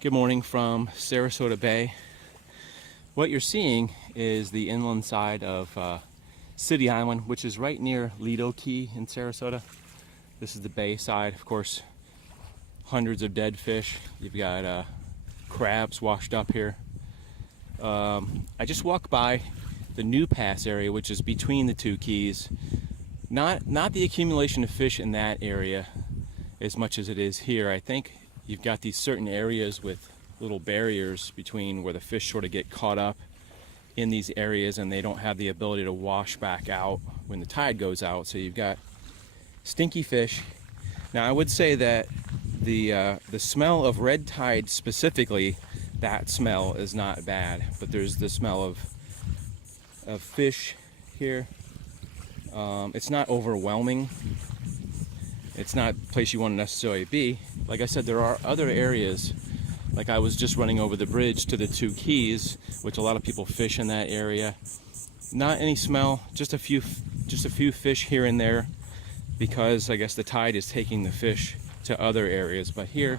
Good morning from Sarasota Bay. What you're seeing is the inland side of City Island, which is right near Lido Key in Sarasota. This is the bay side. Of course, hundreds of dead fish. You've got crabs washed up here. I just walked by the New Pass area, which is between the two keys. Not the accumulation of fish in that area as much as it is here. I think you've got these certain areas with little barriers between where the fish sort of get caught up in these areas and they don't have the ability to wash back out when the tide goes out. So you've got stinky fish. Now I would say that the smell of red tide specifically, that smell is not bad, but there's the smell of fish here. It's not overwhelming. It's not a place you want to necessarily be. Like I said, there are other areas. Like I was just running over the bridge to the two keys, which a lot of people fish in that area. Not any smell, just a few fish here and there, because I guess the tide is taking the fish to other areas. But here,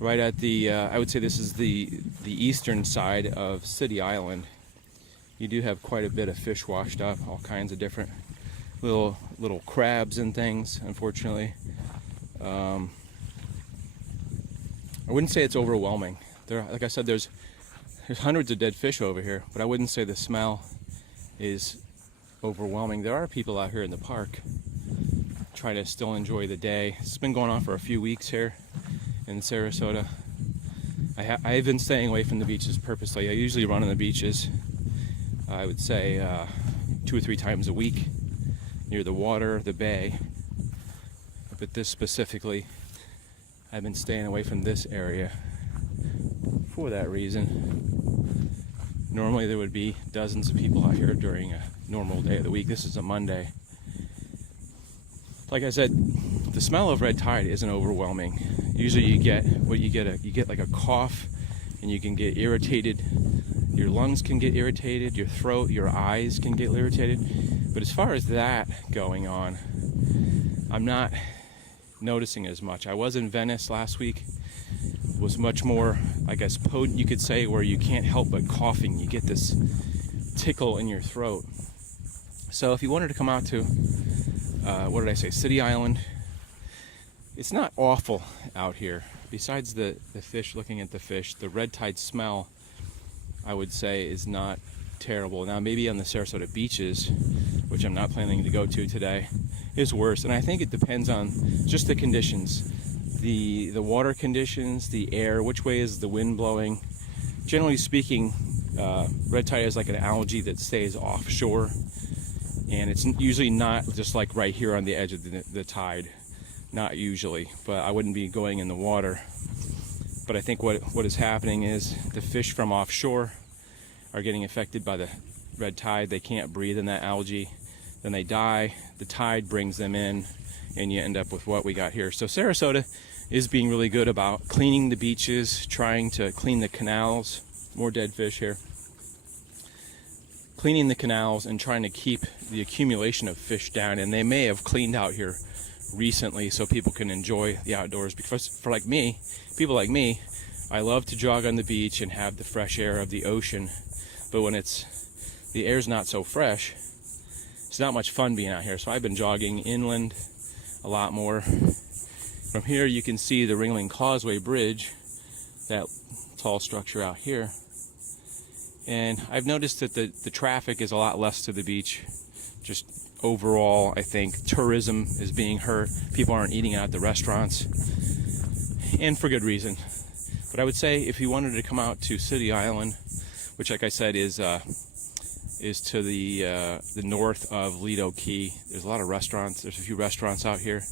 right at the, I would say this is the eastern side of City Island. You do have quite a bit of fish washed up, all kinds of different little crabs and things, unfortunately. I wouldn't say it's overwhelming. Like I said, there's hundreds of dead fish over here, but I wouldn't say the smell is overwhelming. There are people out here in the park trying to still enjoy the day. It's been going on for a few weeks here in Sarasota. I've been staying away from the beaches purposely. I usually run on the beaches, I would say 2 or 3 times a week, near the water, the bay. But this specifically, I've been staying away from this area for that reason. Normally there would be dozens of people out here during a normal day of the week. This is a Monday. Like I said, the smell of red tide isn't overwhelming. Usually you get like a cough, and you can get irritated. Your lungs can get irritated, your throat, your eyes can get irritated. But as far as that going on, I'm not noticing as much. I was in Venice last week. It was much more, I guess, potent, you could say, where you can't help but coughing. You get this tickle in your throat. So if you wanted to come out to, what did I say, City Island, it's not awful out here. Besides the fish, looking at the fish, the red tide smell, I would say, is not terrible. Now maybe on the Sarasota beaches, which I'm not planning to go to today, is worse. And I think it depends on just the conditions, the water conditions, the air, which way is the wind blowing. Generally speaking, red tide is like an algae that stays offshore, and it's usually not just like right here on the edge of the tide. Not usually, but I wouldn't be going in the water. But I think what is happening is the fish from offshore are getting affected by the red tide. They can't breathe in that algae. Then they die. The tide brings them in, and you end up with what we got here. So Sarasota is being really good about cleaning the beaches, trying to clean the canals. More dead fish here. Cleaning the canals and trying to keep the accumulation of fish down. And they may have cleaned out here recently so people can enjoy the outdoors. Because for like me, people like me, I love to jog on the beach and have the fresh air of the ocean. But when the air's not so fresh, it's not much fun being out here. So I've been jogging inland a lot more. From here you can see the Ringling Causeway Bridge, that tall structure out here. And I've noticed that the traffic is a lot less to the beach. Just overall, I think tourism is being hurt. People aren't eating out at the restaurants, and for good reason. But I would say if you wanted to come out to City Island, which, like I said, is to the north of Lido Key. There's a lot of restaurants. There's a few restaurants out here.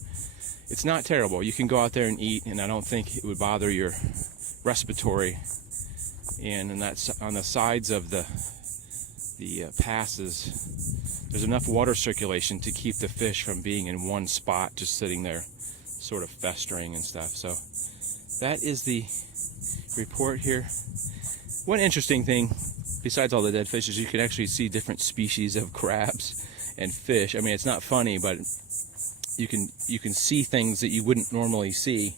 It's not terrible. You can go out there and eat, and I don't think it would bother your respiratory. And that's on the sides of the passes. There's enough water circulation to keep the fish from being in one spot, just sitting there, sort of festering and stuff. So that is the report here. One interesting thing, besides all the dead fish, is you can actually see different species of crabs and fish. I mean, it's not funny, but you can see things that you wouldn't normally see.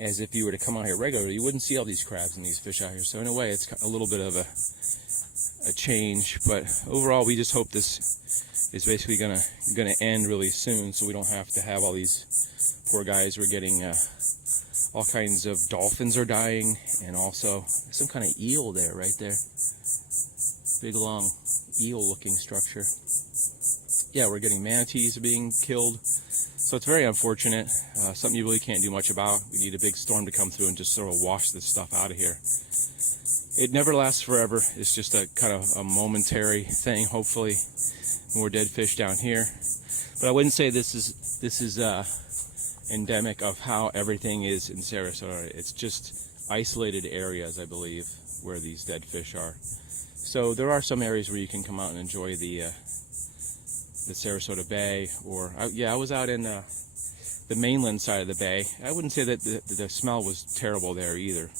as if you were to come out here regularly, you wouldn't see all these crabs and these fish out here. So in a way, it's a little bit of a change, but overall, we just hope this is basically gonna end really soon, so we don't have to have all these poor guys. We're getting all kinds of dolphins are dying, and also some kind of eel there, right there, big long eel-looking structure. Yeah, we're getting manatees being killed. So it's very unfortunate, something you really can't do much about. We need a big storm to come through and just sort of wash this stuff out of here. It never lasts forever. It's just a kind of a momentary thing. Hopefully more dead fish down here. But I wouldn't say this is endemic of how everything is in Sarasota. It's just isolated areas, I believe, where these dead fish are. So there are some areas where you can come out and enjoy the Sarasota Bay, or I was out in the mainland side of the bay. I wouldn't say that the smell was terrible there either.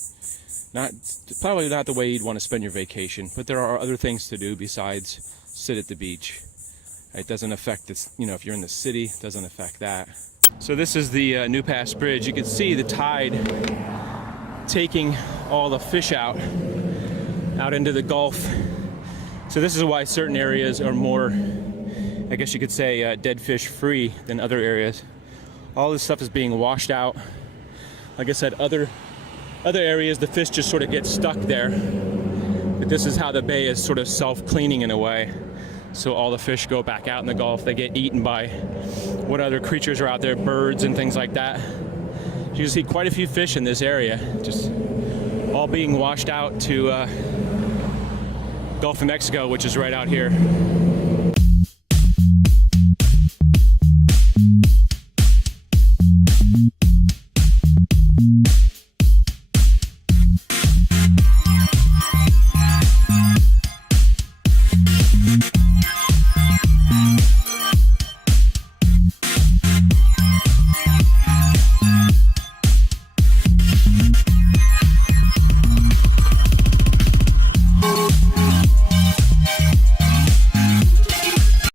Probably not the way you'd want to spend your vacation, but there are other things to do besides sit at the beach. It doesn't affect this, you know, if you're in the city, it doesn't affect that. So this is the New Pass Bridge. You can see the tide taking all the fish out into the Gulf. So this is why certain areas are more, I guess you could say, dead fish free than other areas. All this stuff is being washed out. Like I said, other areas, the fish just sort of get stuck there. But this is how the bay is sort of self-cleaning in a way. So all the fish go back out in the Gulf. They get eaten by what other creatures are out there, birds and things like that. You can see quite a few fish in this area, just all being washed out to Gulf of Mexico, which is right out here.